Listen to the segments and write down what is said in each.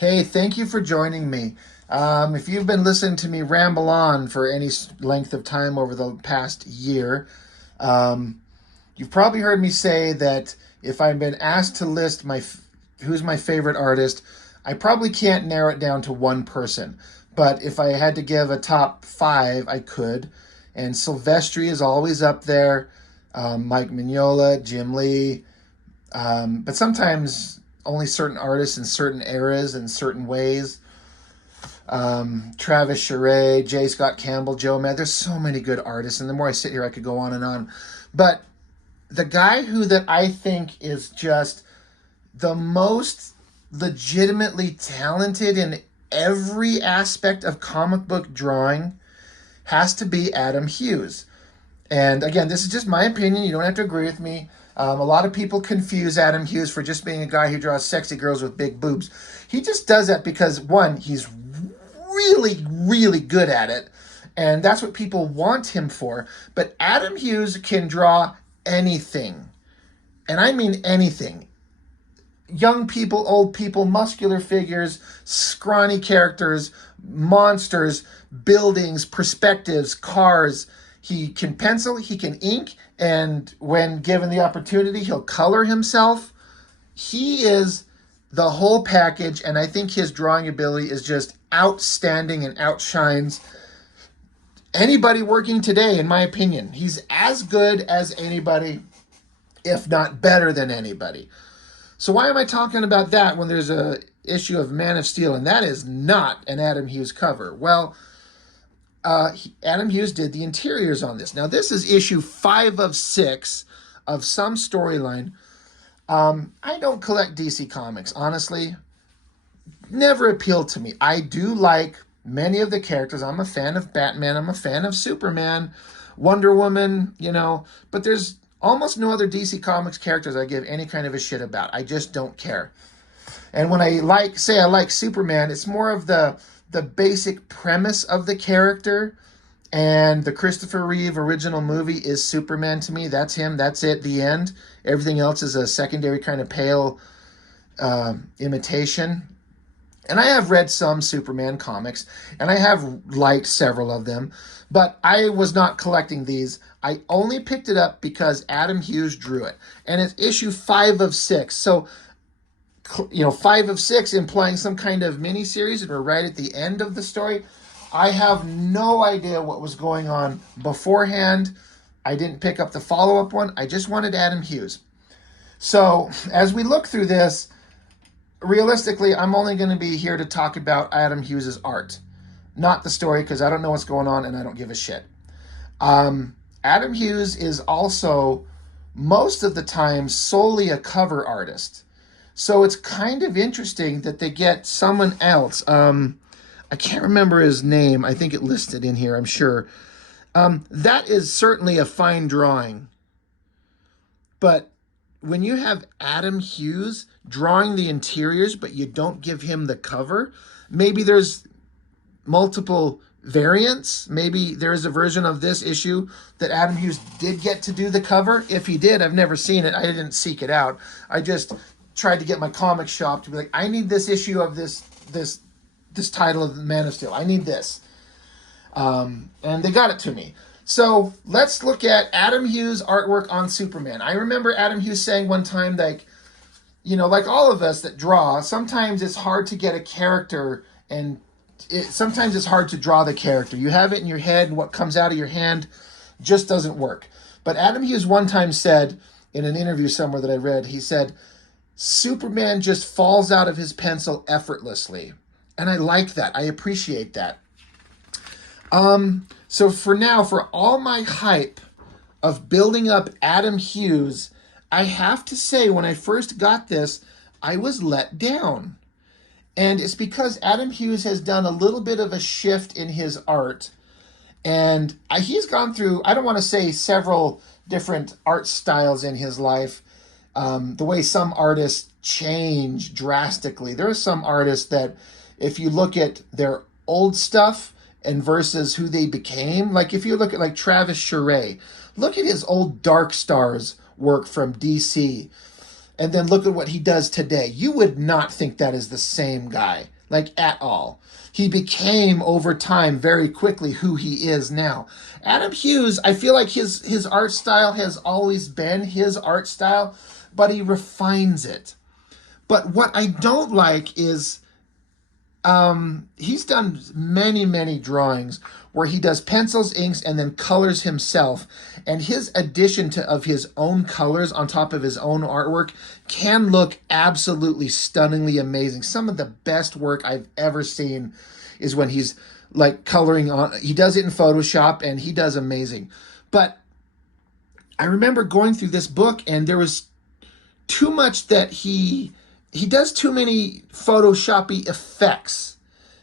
Hey, thank you for joining me. If you've been listening to me ramble on for any length of time over the past year, um, you've probably heard me say that if I've been asked to list who's my favorite artist, I probably can't narrow it down to one person. But if I had to give a top five, I could. And Silvestri is always up there. Mike Mignola, Jim Lee, but sometimes only certain artists in certain eras and certain ways. Travis Charest, J. Scott Campbell, Joe Mad. There's so many good artists, and the more I sit here, I could go on and on. But the guy that I think is just the most legitimately talented in every aspect of comic book drawing has to be Adam Hughes. And again, this is just my opinion. You don't have to agree with me. A lot of people confuse Adam Hughes for just being a guy who draws sexy girls with big boobs. He just does that because, one, he's really, really good at it, and that's what people want him for. But Adam Hughes can draw anything, and I mean anything. Young people, old people, muscular figures, scrawny characters, monsters, buildings, perspectives, cars. He can pencil, he can ink, and when given the opportunity, he'll color himself. He is the whole package, and I think his drawing ability is just outstanding and outshines anybody working today, in my opinion. He's as good as anybody, if not better than anybody. So why am I talking about that when there's a issue of Man of Steel, and that is not an Adam Hughes cover? Well, Adam Hughes did the interiors on this. Now, this is issue 5 of 6 of some storyline. I don't collect DC Comics, honestly. Never appealed to me. I do like many of the characters. I'm a fan of Batman. I'm a fan of Superman, Wonder Woman, but there's almost no other DC Comics characters I give any kind of a shit about. I just don't care. And when I like Superman, it's more of the basic premise of the character, and the Christopher Reeve original movie is Superman to me. That's him. That's it. The end. Everything else is a secondary kind of pale imitation. And I have read some Superman comics, and I have liked several of them, but I was not collecting these. I only picked it up because Adam Hughes drew it, and it's issue 5 of 6. So 5 of 6 implying some kind of miniseries, and we're right at the end of the story. I have no idea what was going on beforehand. I didn't pick up the follow-up one. I just wanted Adam Hughes. So as we look through this, realistically, I'm only going to be here to talk about Adam Hughes' art, not the story, because I don't know what's going on and I don't give a shit. Adam Hughes is also, most of the time, solely a cover artist. So it's kind of interesting that they get someone else. I can't remember his name. I think it listed in here, I'm sure. That is certainly a fine drawing. But when you have Adam Hughes drawing the interiors, but you don't give him the cover, maybe there's multiple variants. Maybe there's a version of this issue that Adam Hughes did get to do the cover. If he did, I've never seen it. I didn't seek it out. I just tried to get my comic shop to be like, I need this issue of this title of the Man of Steel. I need this. And they got it to me. So let's look at Adam Hughes' artwork on Superman. I remember Adam Hughes saying one time, like all of us that draw, sometimes it's hard to get a character, and sometimes it's hard to draw the character. You have it in your head, and what comes out of your hand just doesn't work. But Adam Hughes one time said, in an interview somewhere that I read, he said, Superman just falls out of his pencil effortlessly. And I like that. I appreciate that. So for now, for all my hype of building up Adam Hughes, I have to say, when I first got this, I was let down. And it's because Adam Hughes has done a little bit of a shift in his art. And he's gone through, I don't want to say several different art styles in his life. The way some artists change drastically. There are some artists that, if you look at their old stuff and versus who they became, like if you look at like Travis Charest, look at his old Dark Stars work from DC. and then look at what he does today. You would not think that is the same guy, like at all. He became over time very quickly who he is now. Adam Hughes, I feel like his art style has always been his art style, but he refines it. But what I don't like is he's done many, many drawings where he does pencils, inks, and then colors himself. And his addition of his own colors on top of his own artwork can look absolutely stunningly amazing. Some of the best work I've ever seen is when he's like coloring on. He does it in Photoshop, and he does amazing. But I remember going through this book, and there was too much that he does too many Photoshoppy effects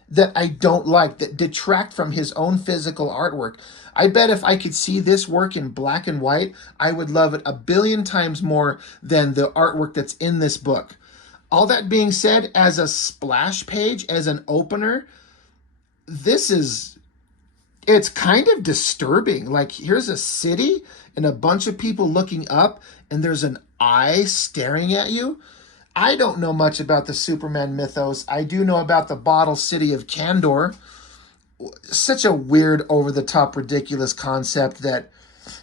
that I don't like, that detract from his own physical artwork. I bet if I could see this work in black and white, I would love it 1 billion times more than the artwork that's in this book. All that being said, as a splash page, as an opener, it's kind of disturbing. Like, here's a city and a bunch of people looking up, and there's an eye staring at you. I don't know much about the Superman mythos. I do know about the bottle city of Kandor. Such a weird, over-the-top, ridiculous concept that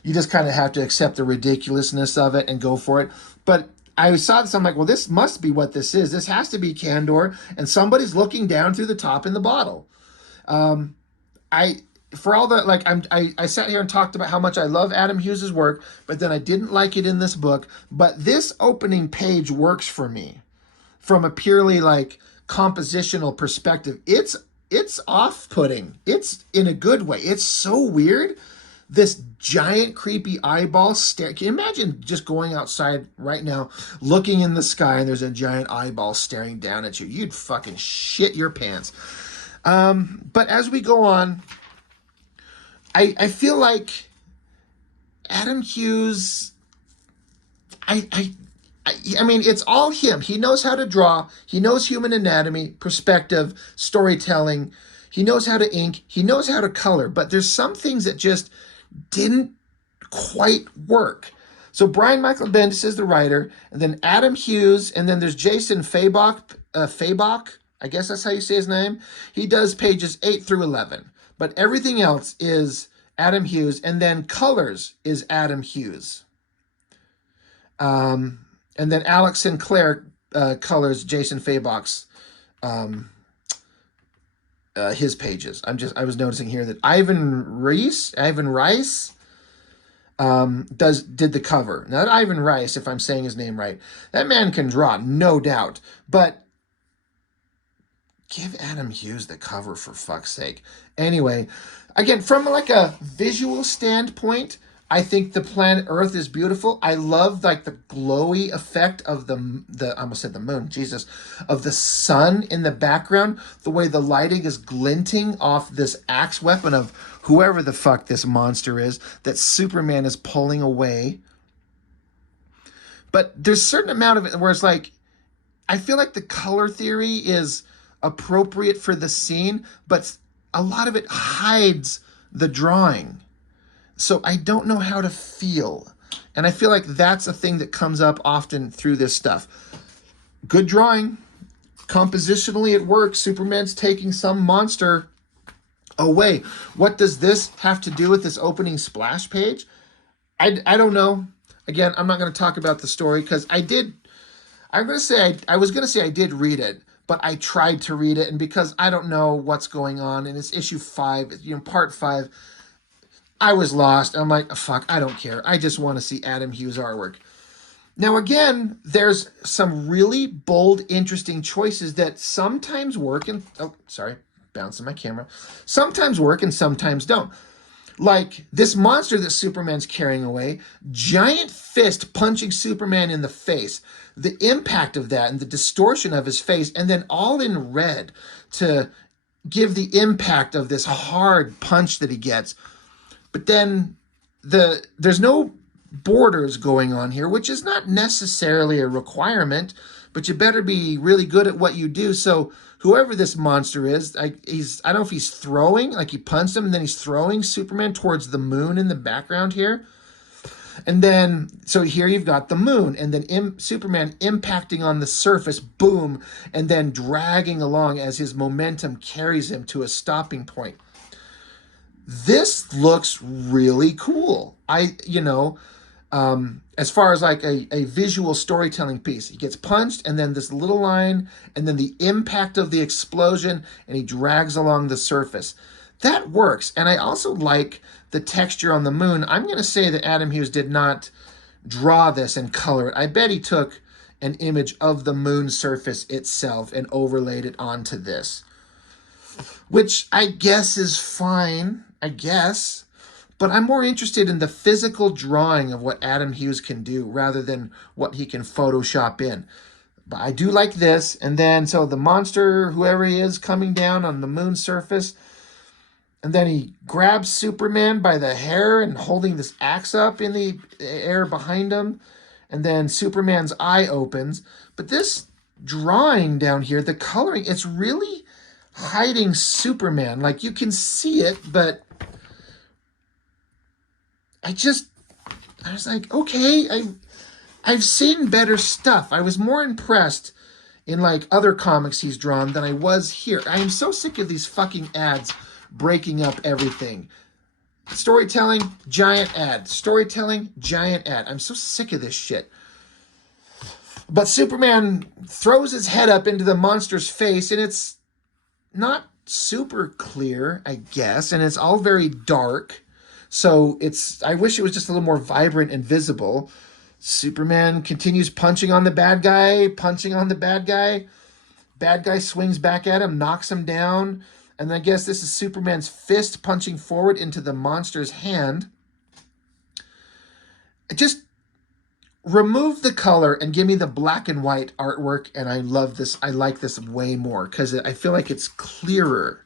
you just kind of have to accept the ridiculousness of it and go for it. But I saw this, I'm like, well, this must be what this is. This has to be Kandor, and somebody's looking down through the top in the bottle. For all that, like, I sat here and talked about how much I love Adam Hughes' work, but then I didn't like it in this book. But this opening page works for me from a purely, like, compositional perspective. It's off-putting. It's in a good way. It's so weird. This giant, creepy eyeball stare. Can you imagine just going outside right now, looking in the sky, and there's a giant eyeball staring down at you? You'd fucking shit your pants. But as we go on, I feel like Adam Hughes, I mean, it's all him. He knows how to draw. He knows human anatomy, perspective, storytelling. He knows how to ink. He knows how to color. But there's some things that just didn't quite work. So Brian Michael Bendis is the writer, and then Adam Hughes, and then there's Jason Fabok, I guess that's how you say his name. He does pages 8 through 11. But everything else is Adam Hughes, and then colors is Adam Hughes. And then Alex Sinclair colors Jason Fabok's his pages. I was noticing here that Ivan Rice did the cover. Now, Ivan Rice, if I'm saying his name right, that man can draw, no doubt. But give Adam Hughes the cover, for fuck's sake. Anyway, again, from like a visual standpoint, I think the planet Earth is beautiful. I love like the glowy effect of the I almost said the moon, Jesus, of the sun in the background, the way the lighting is glinting off this axe weapon of whoever the fuck this monster is that Superman is pulling away. But there's a certain amount of it where it's like, I feel like the color theory is appropriate for the scene, but a lot of it hides the drawing. So I don't know how to feel. And I feel like that's a thing that comes up often through this stuff. Good drawing. Compositionally, it works. Superman's taking some monster away. What does this have to do with this opening splash page? I don't know. Again, I'm not going to talk about the story because I was going to say I did read it, but I tried to read it, and because I don't know what's going on, and it's issue 5, part 5, I was lost. I'm like, fuck, I don't care. I just want to see Adam Hughes artwork. Now, again, there's some really bold, interesting choices that sometimes work and... Oh, sorry, bouncing my camera. Sometimes work and sometimes don't. Like this monster that Superman's carrying away, giant fist punching Superman in the face. The impact of that and the distortion of his face, and then all in red to give the impact of this hard punch that he gets. But then there's no borders going on here, which is not necessarily a requirement, but you better be really good at what you do. So whoever this monster is, I don't know if he's throwing, like he punched him and then he's throwing Superman towards the moon in the background here. And then, so here you've got the moon, and then Superman impacting on the surface, boom, and then dragging along as his momentum carries him to a stopping point. This looks really cool. As far as like a visual storytelling piece, he gets punched, and then this little line, and then the impact of the explosion, and he drags along the surface. That works. And I also like the texture on the moon. I'm going to say that Adam Hughes did not draw this and color it. I bet he took an image of the moon surface itself and overlaid it onto this, which I guess is fine, I guess. But I'm more interested in the physical drawing of what Adam Hughes can do rather than what he can Photoshop in. But I do like this. And then, so the monster, whoever he is, coming down on the moon surface, and then he grabs Superman by the hair and holding this axe up in the air behind him. And then Superman's eye opens. But this drawing down here, the coloring, it's really hiding Superman. Like, you can see it, but I was like, okay, I've seen better stuff. I was more impressed in like other comics he's drawn than I was here. I am so sick of these fucking ads breaking up everything. Storytelling, giant ad. Storytelling, giant ad. I'm so sick of this shit. But Superman throws his head up into the monster's face, and it's not super clear, I guess, and it's all very dark. So I wish it was just a little more vibrant and visible. Superman continues punching on the bad guy, punching on the bad guy. Bad guy swings back at him, knocks him down. And I guess this is Superman's fist punching forward into the monster's hand. Just remove the color and give me the black and white artwork, and I love this. I like this way more because I feel like it's clearer.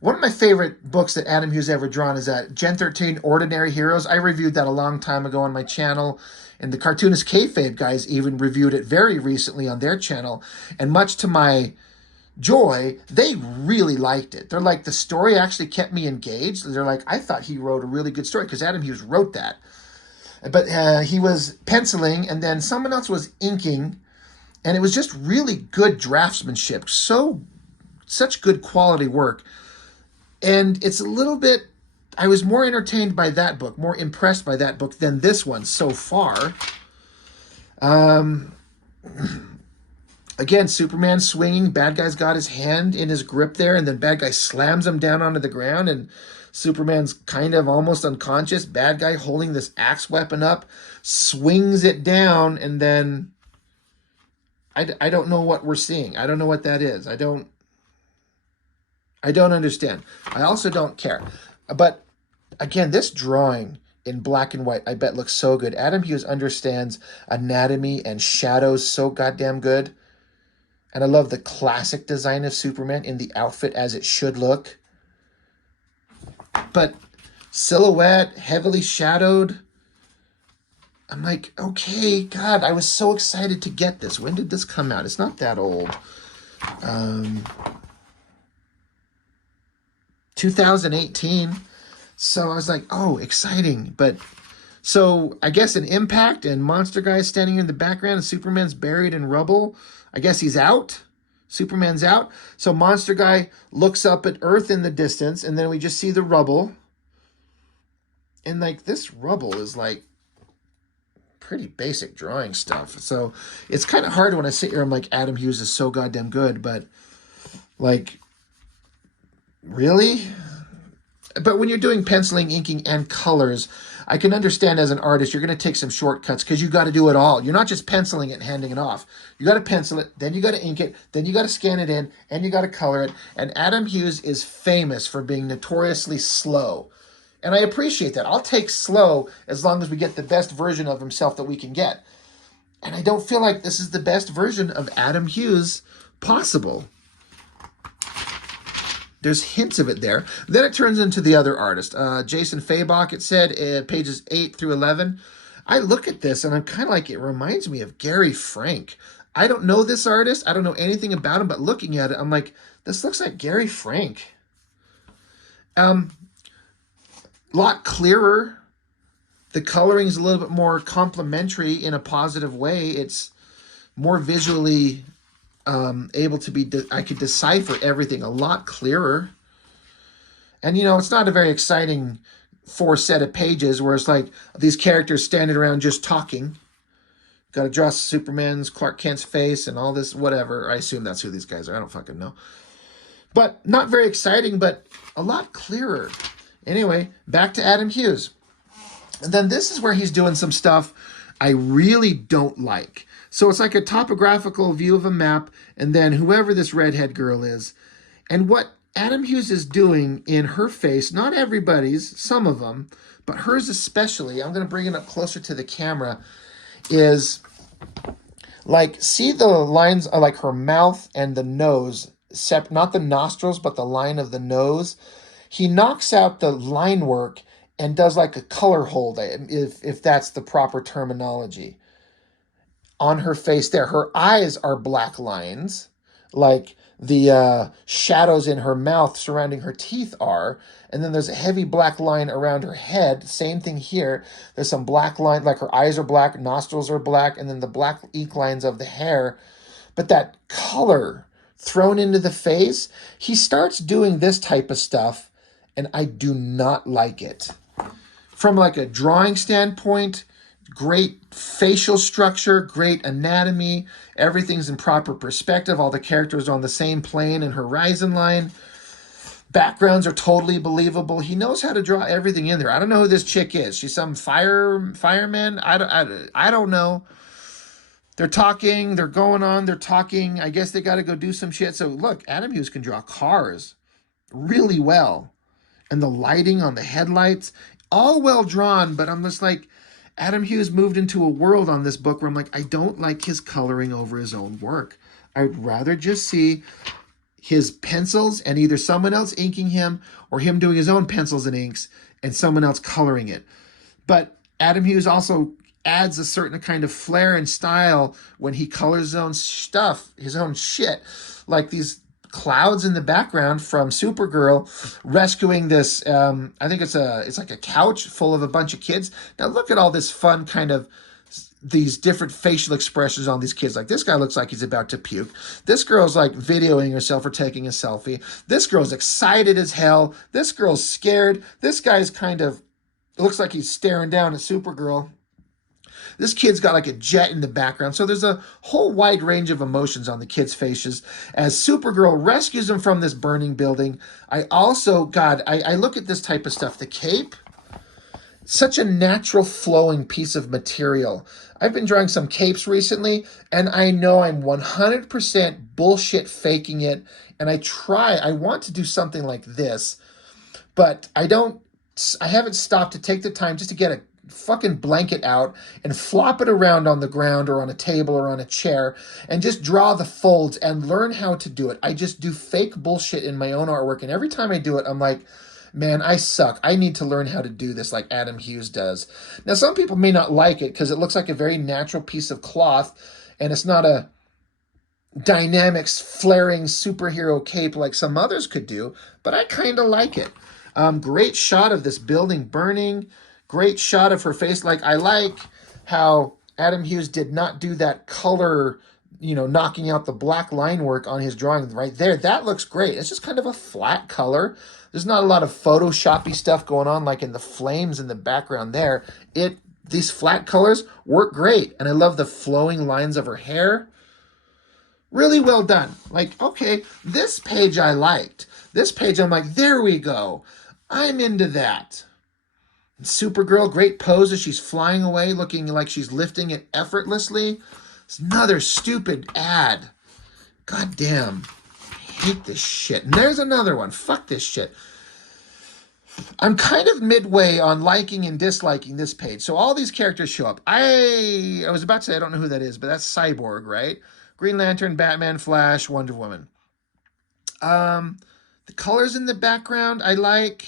One of my favorite books that Adam Hughes ever drawn is that Gen 13 Ordinary Heroes. I reviewed that a long time ago on my channel, and the Cartoonist Kayfabe guys even reviewed it very recently on their channel. And much to my joy, they really liked it. They're like, the story actually kept me engaged. They're like, I thought he wrote a really good story because Adam Hughes wrote that. But he was penciling, and then someone else was inking, and it was just really good draftsmanship. Such good quality work. And it's a little bit, I was more entertained by that book, more impressed by that book than this one so far. Again, Superman swinging, bad guy's got his hand in his grip there, and then bad guy slams him down onto the ground, and Superman's kind of almost unconscious. Bad guy holding this axe weapon up, swings it down, and then I don't know what we're seeing. I don't know what that is. I don't understand. I also don't care. But again, this drawing in black and white, I bet looks so good. Adam Hughes understands anatomy and shadows so goddamn good. And I love the classic design of Superman in the outfit as it should look. But silhouette, heavily shadowed. I'm like, okay, God, I was so excited to get this. When did this come out? It's not that old. 2018. So I was like, oh, exciting. But so I guess an impact and Monster Guy's standing in the background and Superman's buried in rubble. I guess he's out. Superman's out. So Monster Guy looks up at Earth in the distance, and then we just see the rubble. And like, this rubble is like pretty basic drawing stuff. So it's kind of hard when I sit here, I'm like, Adam Hughes is so goddamn good, but like, really? But when you're doing penciling, inking, and colors, I can understand as an artist, you're going to take some shortcuts because you got to do it all. You're not just penciling it and handing it off. You got to pencil it, then you got to ink it, then you got to scan it in, and you got to color it. And Adam Hughes is famous for being notoriously slow. And I appreciate that. I'll take slow as long as we get the best version of himself that we can get. And I don't feel like this is the best version of Adam Hughes possible. There's hints of it there. Then it turns into the other artist. Jason Fabok, it said, pages 8 through 11. I look at this and I'm kind of like, it reminds me of Gary Frank. I don't know this artist. I don't know anything about him, but looking at it, I'm like, this looks like Gary Frank. A lot clearer. The coloring's a little bit more complementary in a positive way. It's more visually able to be, I could decipher everything a lot clearer. And, it's not a very exciting 4 set of pages where it's like these characters standing around just talking. Got to draw Superman's, Clark Kent's face and all this, whatever. I assume that's who these guys are. I don't fucking know. But not very exciting, but a lot clearer. Anyway, back to Adam Hughes. And then this is where he's doing some stuff I really don't like. So it's like a topographical view of a map, and then whoever this redhead girl is. And what Adam Hughes is doing in her face, not everybody's, some of them, but hers especially, I'm going to bring it up closer to the camera, is like, see the lines of like her mouth and the nose, not the nostrils, but the line of the nose. He knocks out the line work and does like a color hold, if that's the proper terminology, on her face there. Her eyes are black lines, like the shadows in her mouth surrounding her teeth are. And then there's a heavy black line around her head. Same thing here. There's some black line, like her eyes are black, nostrils are black, and then the black ink lines of the hair. But that color thrown into the face, he starts doing this type of stuff, and I do not like it. From like a drawing standpoint, great facial structure, great anatomy, everything's in proper perspective, all the characters are on the same plane and horizon line. Backgrounds are totally believable. He knows how to draw everything in there. I don't know who this chick is. She's some fireman. I don't know. They're talking, they're going on, they're talking. I guess they got to go do some shit. So look, Adam Hughes can draw cars really well. And the lighting on the headlights, all well drawn, but I'm just like, Adam Hughes moved into a world on this book where I'm like, I don't like his coloring over his own work. I'd rather just see his pencils and either someone else inking him or him doing his own pencils and inks and someone else coloring it. But Adam Hughes also adds a certain kind of flair and style when he colors his own stuff, his own shit, like these clouds in the background from Supergirl rescuing this, I think it's like a couch full of a bunch of kids. Now look at all this fun kind of, these different facial expressions on these kids. Like this guy looks like he's about to puke. This girl's like videoing herself or taking a selfie. This girl's excited as hell. This girl's scared. This guy's kind of, it looks like he's staring down at Supergirl. This kid's got like a jet in the background. So there's a whole wide range of emotions on the kids' faces as Supergirl rescues them from this burning building. I look at this type of stuff. The cape, such a natural flowing piece of material. I've been drawing some capes recently, and I know I'm 100% bullshit faking it. And I want to do something like this, but I haven't stopped to take the time just to get a fucking blanket out and flop it around on the ground or on a table or on a chair and just draw the folds and learn how to do it. I just do fake bullshit in my own artwork, and every time I do it, I'm like, man, I suck. I need to learn how to do this like Adam Hughes does. Now, some people may not like it because it looks like a very natural piece of cloth, and it's not a dynamic, flaring superhero cape like some others could do, but I kind of like it. Great shot of this building burning. Great shot of her face. Like, I like how Adam Hughes did not do that color, knocking out the black line work on his drawing right there. That looks great. It's just kind of a flat color. There's not a lot of Photoshoppy stuff going on, like in the flames in the background there. These flat colors work great. And I love the flowing lines of her hair. Really well done. Like, okay, this page I liked. This page I'm like, there we go. I'm into that. Supergirl, great pose as she's flying away, looking like she's lifting it effortlessly. It's another stupid ad. God damn. I hate this shit. And there's another one. Fuck this shit. I'm kind of midway on liking and disliking this page. So all these characters show up. I was about to say I don't know who that is, but that's Cyborg, right? Green Lantern, Batman, Flash, Wonder Woman. The colors in the background I like.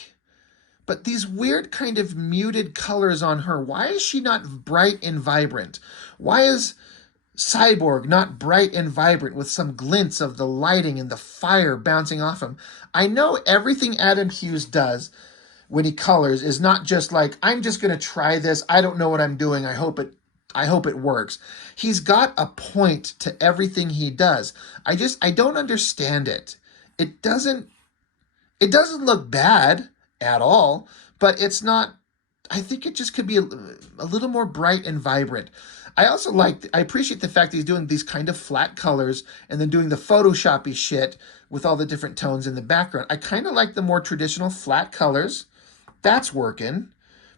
But these weird kind of muted colors on her, why is she not bright and vibrant? Why is Cyborg not bright and vibrant with some glints of the lighting and the fire bouncing off him? I know everything Adam Hughes does when he colors is not just like, I'm just going to try this. I don't know what I'm doing. I hope it works. He's got a point to everything he does. I don't understand it. It doesn't look bad at all, but it's not, I think it just could be a little more bright and vibrant. I appreciate the fact that he's doing these kind of flat colors and then doing the Photoshoppy shit with all the different tones in the background. I kind of like the more traditional flat colors. That's working.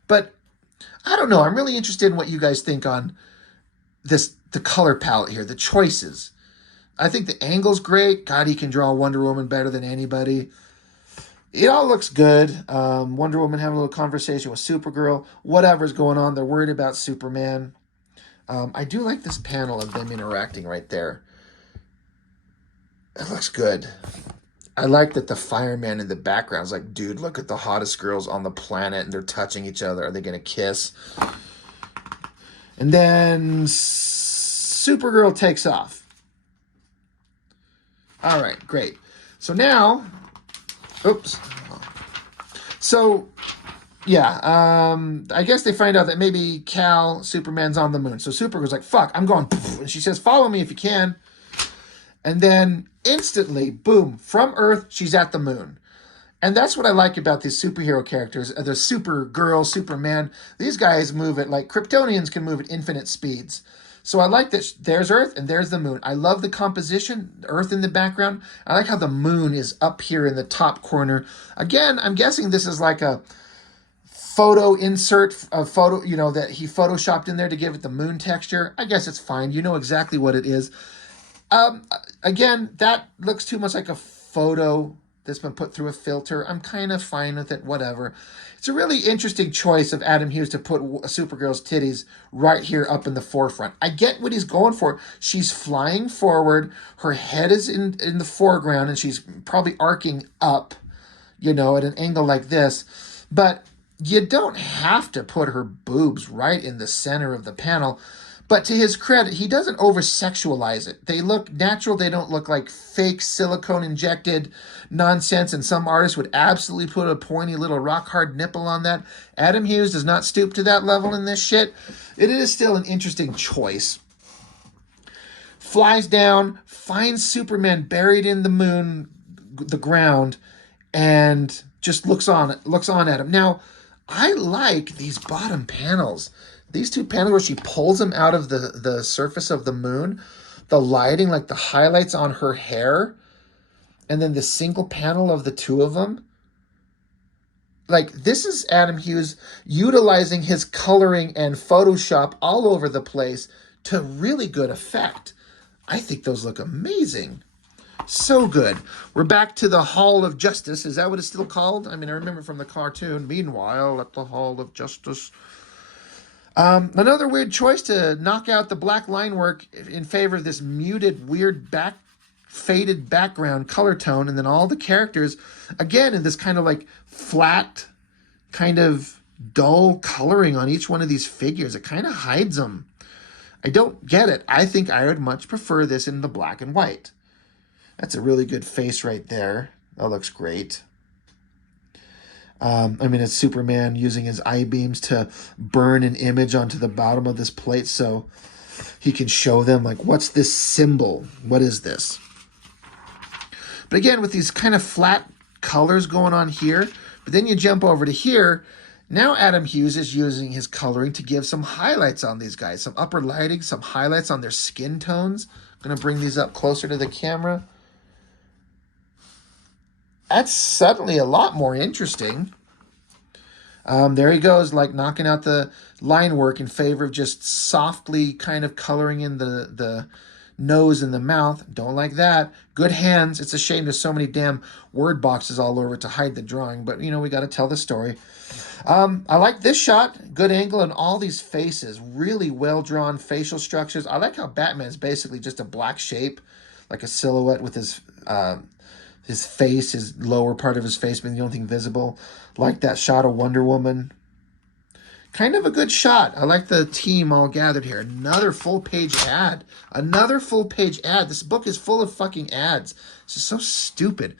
But I don't know. I'm really interested in what you guys think on the color palette here, the choices. I think the angle's great. God, he can draw Wonder Woman better than anybody. It all looks good. Wonder Woman having a little conversation with Supergirl. Whatever's going on, they're worried about Superman. I do like this panel of them interacting right there. It looks good. I like that the fireman in the background is like, dude, look at the hottest girls on the planet, and they're touching each other. Are they going to kiss? And then Supergirl takes off. All right, great. So now, oops. So, yeah, I guess they find out that maybe Superman's on the moon. So Supergirl's like, fuck, I'm going. And she says, follow me if you can. And then instantly, boom, from Earth, she's at the moon. And that's what I like about these superhero characters. The Supergirl, Superman, these guys move at, like, Kryptonians can move at infinite speeds. So I like that there's Earth and there's the moon. I love the composition, Earth in the background. I like how the moon is up here in the top corner. Again, I'm guessing this is like a photo insert, a photo, that he photoshopped in there to give it the moon texture. I guess it's fine. You know exactly what it is. Again, that looks too much like a photo that's been put through a filter. I'm kind of fine with it, whatever. It's a really interesting choice of Adam Hughes to put Supergirl's titties right here up in the forefront. I get what he's going for. She's flying forward. Her head is in the foreground, and she's probably arcing up, at an angle like this. But you don't have to put her boobs right in the center of the panel. But to his credit, he doesn't over-sexualize it. They look natural. They don't look like fake silicone-injected nonsense, and some artists would absolutely put a pointy little rock-hard nipple on that. Adam Hughes does not stoop to that level in this shit. It is still an interesting choice. Flies down, finds Superman buried in the moon, the ground, and just looks on at him. Now, I like these bottom panels. These two panels where she pulls him out of the surface of the moon, the lighting, like the highlights on her hair, and then the single panel of the two of them. Like, this is Adam Hughes utilizing his coloring and Photoshop all over the place to really good effect. I think those look amazing. So good. We're back to the Hall of Justice. Is that what it's still called? I mean, I remember from the cartoon. Meanwhile, at the Hall of Justice. Another weird choice to knock out the black line work in favor of this muted, weird, faded background color tone, and then all the characters, again, in this kind of like flat, kind of dull coloring on each one of these figures. It kind of hides them. I don't get it. I think I would much prefer this in the black and white. That's a really good face right there. That looks great. It's Superman using his eye beams to burn an image onto the bottom of this plate so he can show them, like, what's this symbol? What is this? But again, with these kind of flat colors going on here, but then you jump over to here. Now Adam Hughes is using his coloring to give some highlights on these guys, some upper lighting, some highlights on their skin tones. I'm going to bring these up closer to the camera. That's suddenly a lot more interesting. There he goes, like knocking out the line work in favor of just softly kind of coloring in the nose and the mouth. Don't like that. Good hands. It's a shame there's so many damn word boxes all over to hide the drawing, but, we got to tell the story. I like this shot. Good angle and all these faces. Really well-drawn facial structures. I like how Batman's basically just a black shape, like a silhouette with his face, his lower part of his face being the only thing visible. Like that shot of Wonder Woman. Kind of a good shot. I like the team all gathered here. Another full-page ad. Another full-page ad. This book is full of fucking ads. This is so stupid.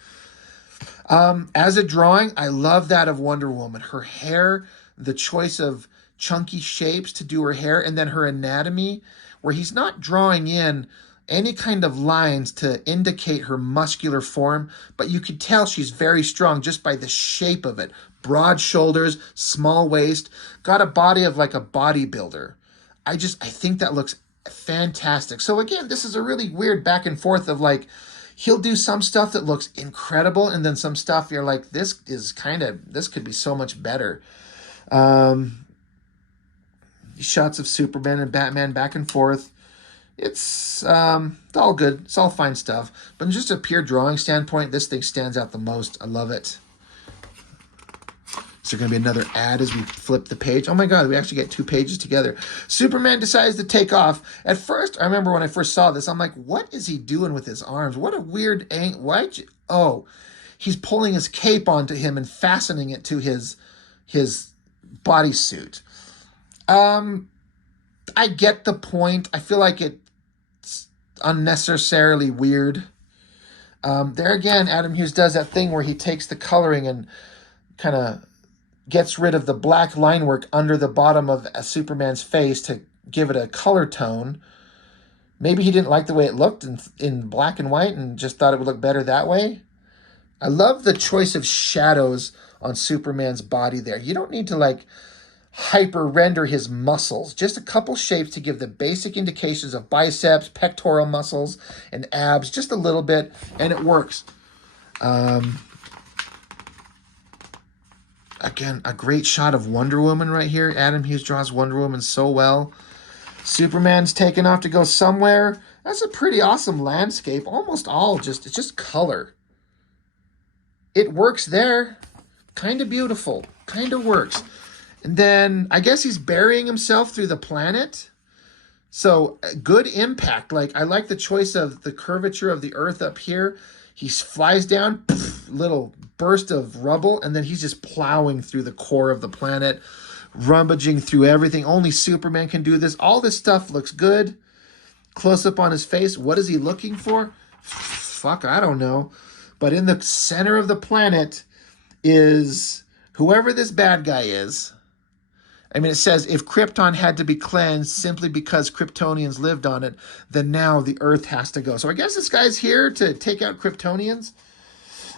As a drawing, I love that of Wonder Woman. Her hair, the choice of chunky shapes to do her hair, and then her anatomy, where he's not drawing in any kind of lines to indicate her muscular form, but you could tell she's very strong just by the shape of it. Broad shoulders, small waist, got a body of like a bodybuilder. I think that looks fantastic. So again, this is a really weird back and forth of like, he'll do some stuff that looks incredible, and then some stuff you're like, this could be so much better. Shots of Superman and Batman back and forth. It's all good. It's all fine stuff. But in just a pure drawing standpoint, this thing stands out the most. I love it. Is there going to be another ad as we flip the page? Oh my God, we actually get 2 pages together. Superman decides to take off. At first, I remember when I first saw this, I'm like, what is he doing with his arms? What a weird angle. Oh, he's pulling his cape onto him and fastening it to his bodysuit. I get the point. I feel like it's unnecessarily weird. There again, Adam Hughes does that thing where he takes the coloring and kind of gets rid of the black line work under the bottom of a Superman's face to give it a color tone. Maybe he didn't like the way it looked in black and white and just thought it would look better that way. I love the choice of shadows on Superman's body there. You don't need to like hyper render his muscles. Just a couple shapes to give the basic indications of biceps, pectoral muscles, and abs, just a little bit, and it works. Again, a great shot of Wonder Woman right here. Adam Hughes draws Wonder Woman so well. Superman's taken off to go somewhere. That's a pretty awesome landscape. Almost all it's just color. It works there. Kind of beautiful. Kind of works. And then I guess he's burying himself through the planet. So good impact. Like I like the choice of the curvature of the Earth up here. He flies down, poof, little burst of rubble, and then he's just plowing through the core of the planet, rummaging through everything. Only Superman can do this. All this stuff looks good. Close up on his face. What is he looking for? Fuck, I don't know. But in the center of the planet is whoever this bad guy is. I mean, it says, if Krypton had to be cleansed simply because Kryptonians lived on it, then now the Earth has to go. So I guess this guy's here to take out Kryptonians.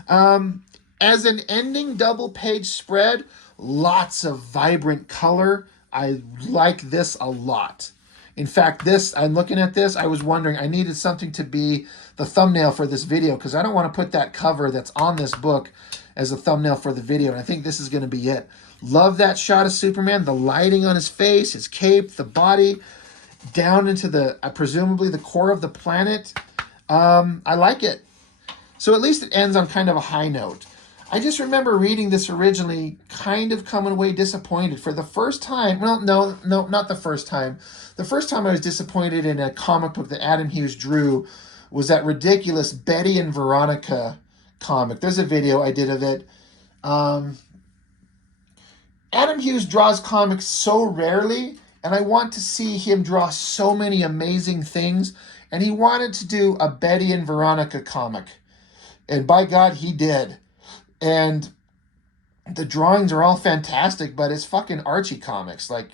As an ending double-page spread, lots of vibrant color. I like this a lot. In fact, I'm looking at this, I was wondering, I needed something to be the thumbnail for this video because I don't want to put that cover that's on this book as a thumbnail for the video, and I think this is going to be it. Love that shot of Superman, the lighting on his face, his cape, the body, down into the, presumably the core of the planet. I like it. So at least it ends on kind of a high note. I just remember reading this originally, kind of coming away disappointed for the first time. Well, no, not the first time. The first time I was disappointed in a comic book that Adam Hughes drew was that ridiculous Betty and Veronica comic. There's a video I did of it. Adam Hughes draws comics so rarely, and I want to see him draw so many amazing things, and he wanted to do a Betty and Veronica comic. And by God, he did. And the drawings are all fantastic, but it's fucking Archie comics. Like,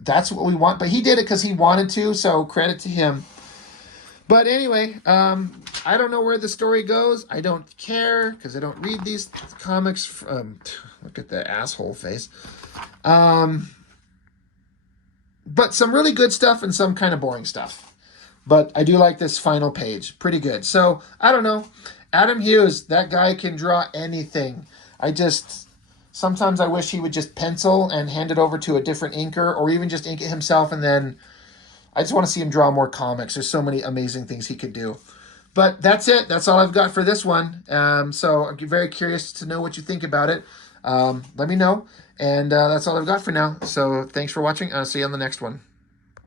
that's what we want. But he did it because he wanted to, so credit to him. But anyway, I don't know where the story goes. I don't care because I don't read these comics. Look at the asshole face. But some really good stuff and some kind of boring stuff. But I do like this final page. Pretty good. So, I don't know. Adam Hughes, that guy can draw anything. Sometimes I wish he would just pencil and hand it over to a different inker or even just ink it himself, and then I just want to see him draw more comics. There's so many amazing things he could do. But that's it. That's all I've got for this one. So I'm very curious to know what you think about it. Let me know. And that's all I've got for now. So thanks for watching. I'll see you on the next one.